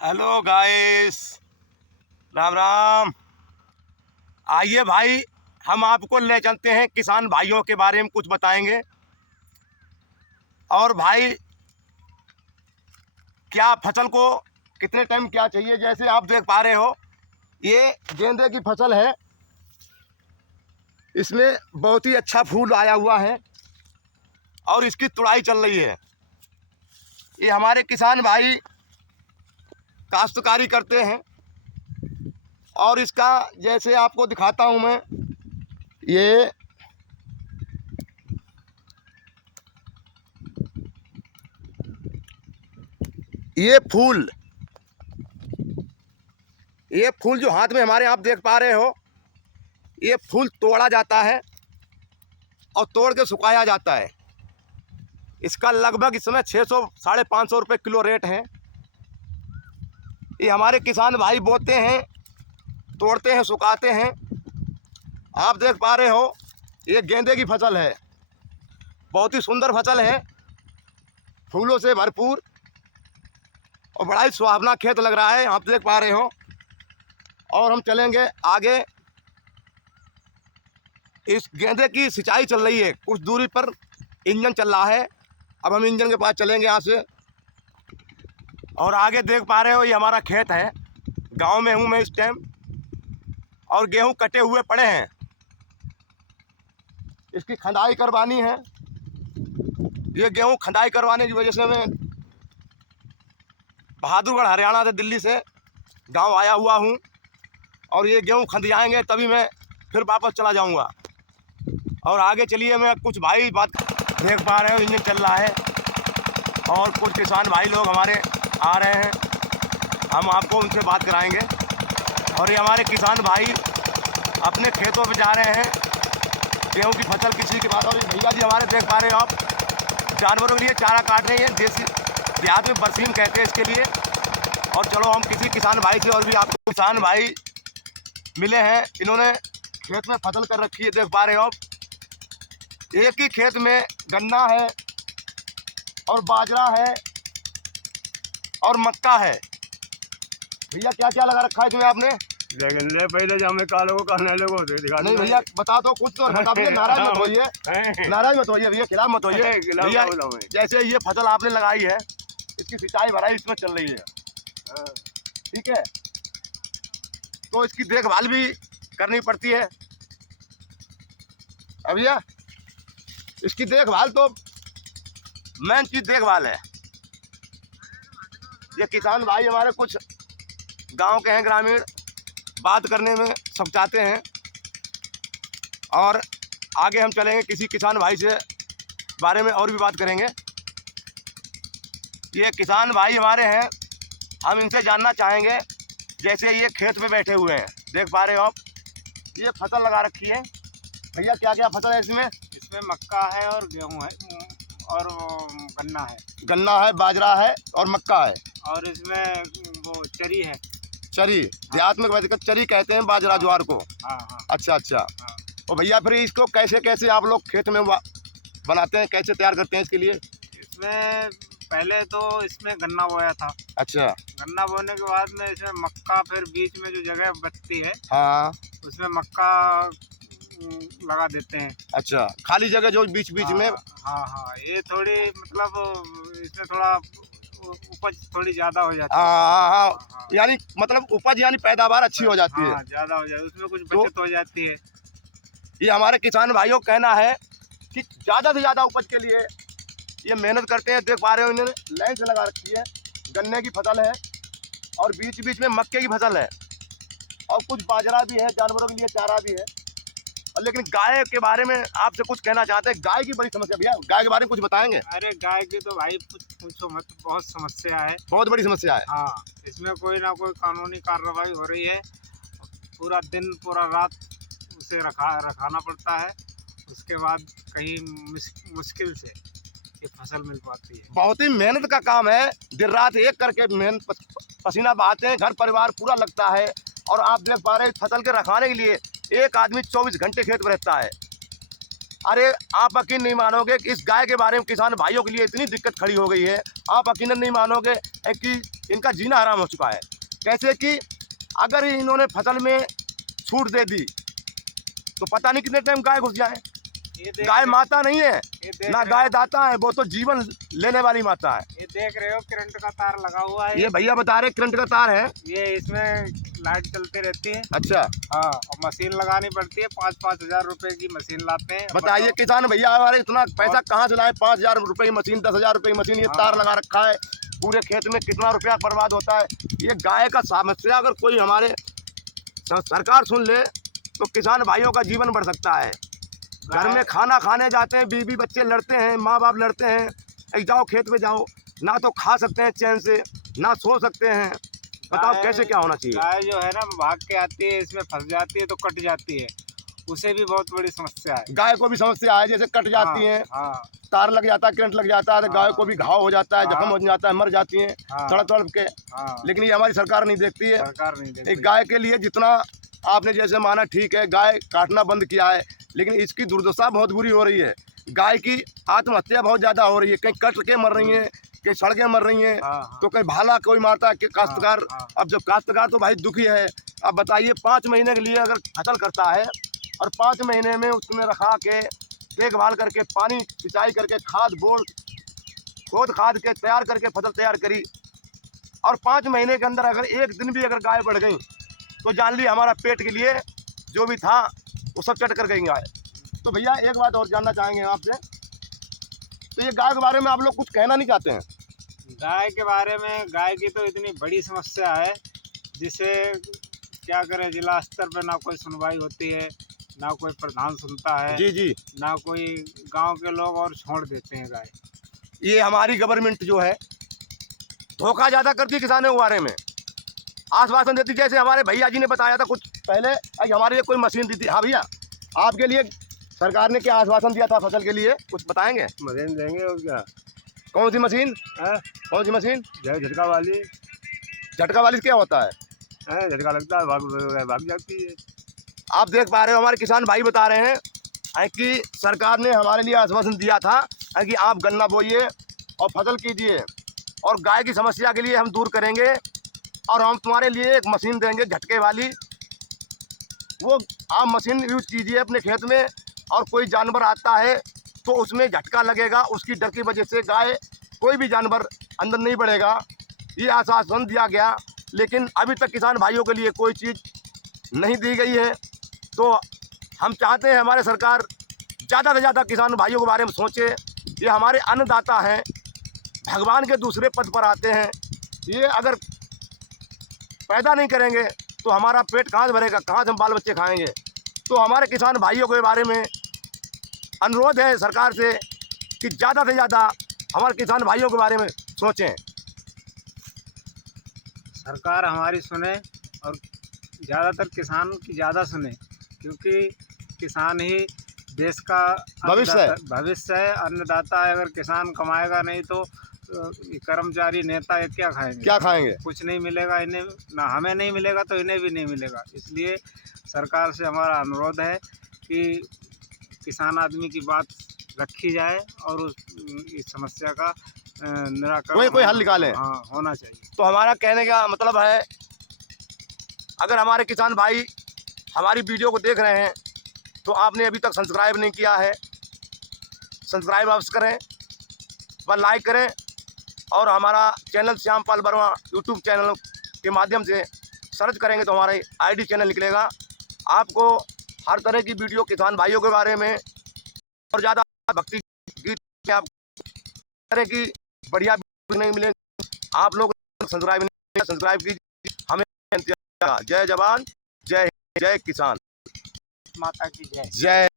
Hello guys, Ram Ram. आइए भाई, हम आपको ले चलते हैं, किसान भाइयों के बारे में कुछ बताएंगे। और भाई क्या फसल को कितने टाइम क्या चाहिए, जैसे आप देख पा रहे हो ये गेंदे की फसल है। इसमें बहुत ही अच्छा फूल आया हुआ है और इसकी तुड़ाई चल रही है। ये हमारे किसान भाई काश्तकारी करते हैं और इसका जैसे आपको दिखाता हूँ मैं, ये फूल जो हाथ में हमारे आप देख पा रहे हो, ये फूल तोड़ा जाता है और तोड़ के सुखाया जाता है। इसका लगभग इस समय 600 550 रुपये किलो रेट है। ये हमारे किसान भाई बोते हैं, तोड़ते हैं, सुखाते हैं। आप देख पा रहे हो ये गेंदे की फसल है, बहुत ही सुंदर फसल है, फूलों से भरपूर और बड़ा ही सुहावना खेत लग रहा है, आप देख पा रहे हो। और हम चलेंगे आगे। इस गेंदे की सिंचाई चल रही है, कुछ दूरी पर इंजन चल रहा है। अब हम इंजन के पास चलेंगे यहाँ से। और आगे देख पा रहे हो ये हमारा खेत है, गांव में हूँ मैं इस टाइम, और गेहूं कटे हुए पड़े हैं। इसकी खंदाई करवानी है। ये गेहूं खंदाई करवाने की वजह से मैं बहादुरगढ़ हरियाणा से, दिल्ली से गांव आया हुआ हूं। और ये गेहूं खंदियाएंगे तभी मैं फिर वापस चला जाऊंगा। और आगे चलिए, मैं कुछ भाई बात देख पा रहे हो इंजन चल रहा है और कुछ किसान भाई लोग हमारे आ रहे हैं, हम आपको उनसे बात कराएंगे। और ये हमारे किसान भाई अपने खेतों में जा रहे हैं गेहूं की फसल किसी के बाद। और भैया जी हमारे देख पा रहे हो आप, जानवरों के लिए चारा काट रहे हैं, देसी देहात में बरसीम कहते हैं इसके लिए। और चलो हम किसी किसान भाई से, और भी आपको किसान भाई मिले हैं, इन्होंने खेत में फसल कर रखी है, देख पा रहे हो आप। एक ही खेत में गन्ना है और बाजरा है और मक्का है। भैया क्या क्या लगा रखा है इसमें आपने? ले पहले जो हमें कालों को कहने लोगों से दिखा नहीं भैया बता दो कुछ तो, हटा भैया, नाराज मत होइए, नाराज मत होइए भैया, खिलाफ मत होइए भैया। जैसे ये फसल आपने लगाई है, इसकी सिंचाई भराई इसमें चल रही है, ठीक है, तो इसकी देखभाल भी करनी पड़ती है। अब भैया इसकी देखभाल तो मेन चीज देखभाल है। ये किसान भाई हमारे कुछ गांव के हैं, ग्रामीण, बात करने में समझाते हैं। और आगे हम चलेंगे किसी किसान भाई से बारे में और भी बात करेंगे। ये किसान भाई हमारे हैं, हम इनसे जानना चाहेंगे। जैसे ये खेत में बैठे हुए हैं, देख पा रहे हो आप, ये फसल लगा रखी है। भैया क्या क्या फसल है इसमें? इसमें मक्का है और गेहूं है और गन्ना है। गन्ना है, बाजरा है और मक्का है। और इसमें वो चरी है। चरी, देहात में वैसे चरी कहते हैं बाजरा ज्वार को। हाँ हाँ। अच्छा अच्छा। हाँ। और भैया फिर इसको कैसे कैसे आप लोग खेत में बनाते हैं, कैसे तैयार करते हैं इसके लिए? इसमें पहले तो इसमें गन्ना बोया था। अच्छा। गन्ना बोने के बाद में इसमें मक्का, फिर बीच में जो जगह बचती है हाँ, उसमें मक्का लगा देते हैं। अच्छा, खाली जगह जो बीच बीच में। हाँ हाँ, ये थोड़ी मतलब इसमें थोड़ा उपज थोड़ी ज़्यादा हो जाती है। हाँ हाँ, हाँ। यानी मतलब उपज यानी पैदावार अच्छी हो जाती है। हाँ, ज़्यादा हो जाती है, उसमें कुछ बचत हो जाती है। ये हमारे किसान भाइयों का कहना है कि ज़्यादा से ज़्यादा उपज के लिए ये मेहनत करते हैं। देख पा रहे हो इन्होंने लाइन से लगा रखी है, गन्ने की फसल है और बीच बीच में मक्के की फसल है और कुछ बाजरा भी है, जानवरों के लिए चारा भी है। और लेकिन गाय के बारे में आपसे कुछ कहना चाहते हैं। गाय की बड़ी समस्या, भैया गाय के बारे में कुछ बताएंगे? अरे गाय की तो भाई कुछ पूछो मत, बहुत समस्या है, बहुत बड़ी समस्या है। हाँ, इसमें कोई ना कोई कानूनी कार्रवाई हो रही है। पूरा दिन पूरा रात उसे रखाना पड़ता है, उसके बाद कहीं मुश्किल से ये फसल मिल पाती है। बहुत ही मेहनत का काम है, दिन रात एक करके मेहनत, पसीना बहाते हैं, घर परिवार पूरा लगता है। और आप देख पा रहे हैं फसल के रखाने के लिए एक आदमी 24 घंटे खेत में रहता है। अरे आप यकीन नहीं मानोगे कि इस गाय के बारे में किसान भाइयों के लिए इतनी दिक्कत खड़ी हो गई है, आप यकीन नहीं मानोगे कि इनका जीना हराम हो चुका है। कैसे कि अगर इन्होंने फसल में छूट दे दी तो पता नहीं कितने टाइम गाय घुस जाए। गाय माता नहीं है ना, गाय दाता है, वो तो जीवन लेने वाली माता है। ये देख रहे हो करंट का तार लगा हुआ है, ये भैया बता रहे करंट का तार है, ये इसमें लाइट चलती रहती है। अच्छा हाँ, और मशीन लगानी पड़ती है, 5-5 हजार रुपए की मशीन लाते हैं। बताइए किसान भैया हमारे इतना पैसा कहाँ से लाए? 5,000 रुपये की मशीन, 10,000 रुपये की मशीन, ये तार लगा रखा है, पूरे खेत में कितना रुपया बर्बाद होता है। ये गाय का समस्या अगर कोई हमारे सरकार सुन ले तो किसान भाइयों का जीवन बढ़ सकता है। घर में खाना खाने जाते हैं, बीवी बच्चे लड़ते हैं, माँ बाप लड़ते हैं, एक जाओ खेत में जाओ, ना तो खा सकते हैं चैन से, ना सो सकते हैं। बताओ कैसे क्या होना चाहिए? गाय जो है ना भाग के आती है, इसमें फंस जाती है तो कट जाती है, उसे भी बहुत बड़ी समस्या है। गाय को भी समस्या है, जैसे कट जाती हैं, हाँ, तार लग जाता है, करंट लग जाता है, तो गाय को भी घाव हो जाता है, जख्म हो जाता है, मर जाती हैं तड़प तड़प के। लेकिन ये हमारी सरकार नहीं देखती है। सरकार नहीं देखती। एक गाय के लिए जितना आपने जैसे माना ठीक है, गाय काटना बंद किया है, लेकिन इसकी दुर्दशा बहुत बुरी हो रही है। गाय की आत्महत्या बहुत ज़्यादा हो रही है, कहीं कट के मर रही हैं, कहीं सड़ के मर रही हैं, तो कहीं भाला कोई मारता है कि काश्तकार। अब जब काश्तकार तो भाई दुखी है। अब बताइए 5 महीने के लिए अगर फसल करता है और 5 महीने में उसमें रखा के देखभाल करके पानी सिंचाई करके खाद बोर खोद खाद के तैयार करके फसल तैयार करी, और 5 महीने के अंदर अगर एक दिन भी अगर गाय बढ़ गई तो जान ली हमारा पेट के लिए जो भी था वो सब चट कर गई गाय। तो भैया एक बात और जानना चाहेंगे आपसे, तो ये गाय के बारे में आप लोग कुछ कहना नहीं चाहते हैं? गाय के बारे में, गाय की तो इतनी बड़ी समस्या है जिसे क्या करें, जिला स्तर पे ना कोई सुनवाई होती है, ना कोई प्रधान सुनता है, जी जी, ना कोई गांव के लोग, और छोड़ देते हैं गाय। ये हमारी गवर्नमेंट जो है धोखा ज़्यादा करती है किसानों के बारे में, आश्वासन देती। जैसे हमारे भैया जी ने बताया था कुछ पहले, हमारे लिए कोई मशीन दी थी। हाँ भैया, आपके लिए सरकार ने क्या आश्वासन दिया था फसल के लिए, कुछ बताएंगे? मशीन देंगे और क्या। कौन सी मशीन? कौन सी मशीन? झटका वाली। झटका वाली क्या होता है? झटका लगता है, भाग जाती है। आप देख पा रहे हो, हमारे किसान भाई बता रहे हैं कि सरकार ने हमारे लिए आश्वासन दिया था कि आप गन्ना बोइए और फसल कीजिए, और गाय की समस्या के लिए हम दूर करेंगे, और हम तुम्हारे लिए एक मशीन देंगे झटके वाली, वो आप मशीन यूज कीजिए अपने खेत में, और कोई जानवर आता है तो उसमें झटका लगेगा, उसकी डर की वजह से गाय कोई भी जानवर अंदर नहीं बढ़ेगा। ये आश्वासन दिया गया, लेकिन अभी तक किसान भाइयों के लिए कोई चीज़ नहीं दी गई है। तो हम चाहते हैं हमारे सरकार ज़्यादा से ज़्यादा किसान भाइयों के बारे में सोचे। ये हमारे अन्नदाता हैं, भगवान के दूसरे पद पर आते हैं। ये अगर पैदा नहीं करेंगे तो हमारा पेट कहाँ से भरेगा, कहाँ से हम बाल बच्चे खाएंगे? तो हमारे किसान भाइयों के बारे में अनुरोध है सरकार से कि ज़्यादा से ज़्यादा हमारे किसान भाइयों के बारे में सोचें। सरकार हमारी सुने और ज़्यादातर किसान की ज़्यादा सुने, क्योंकि किसान ही देश का भविष्य है, अन्नदाता है। अगर किसान कमाएगा नहीं तो कर्मचारी नेता ये क्या खाएंगे? कुछ नहीं मिलेगा इन्हें, ना हमें नहीं मिलेगा तो इन्हें भी नहीं मिलेगा। इसलिए सरकार से हमारा अनुरोध है कि किसान आदमी की बात रखी जाए और इस समस्या का निराकरण कोई हल निकालें। हाँ, होना चाहिए। तो हमारा कहने का मतलब है, अगर हमारे किसान भाई हमारी वीडियो को देख रहे हैं तो आपने अभी तक सब्सक्राइब नहीं किया है, सब्सक्राइब अवश्य करें, व लाइक करें, और हमारा channel Shyampal Verma YouTube channel के माध्यम से सर्च करेंगे तो हमारा आईडी चैनल निकलेगा। आपको हर तरह की वीडियो किसान भाइयों के बारे में और ज़्यादा भक्ति गीत आप तरह की बढ़िया नहीं मिलेंगे। आप लोग सब्सक्राइब कीजिए। हमें जय जवान, जय किसान, माता की जय। जय।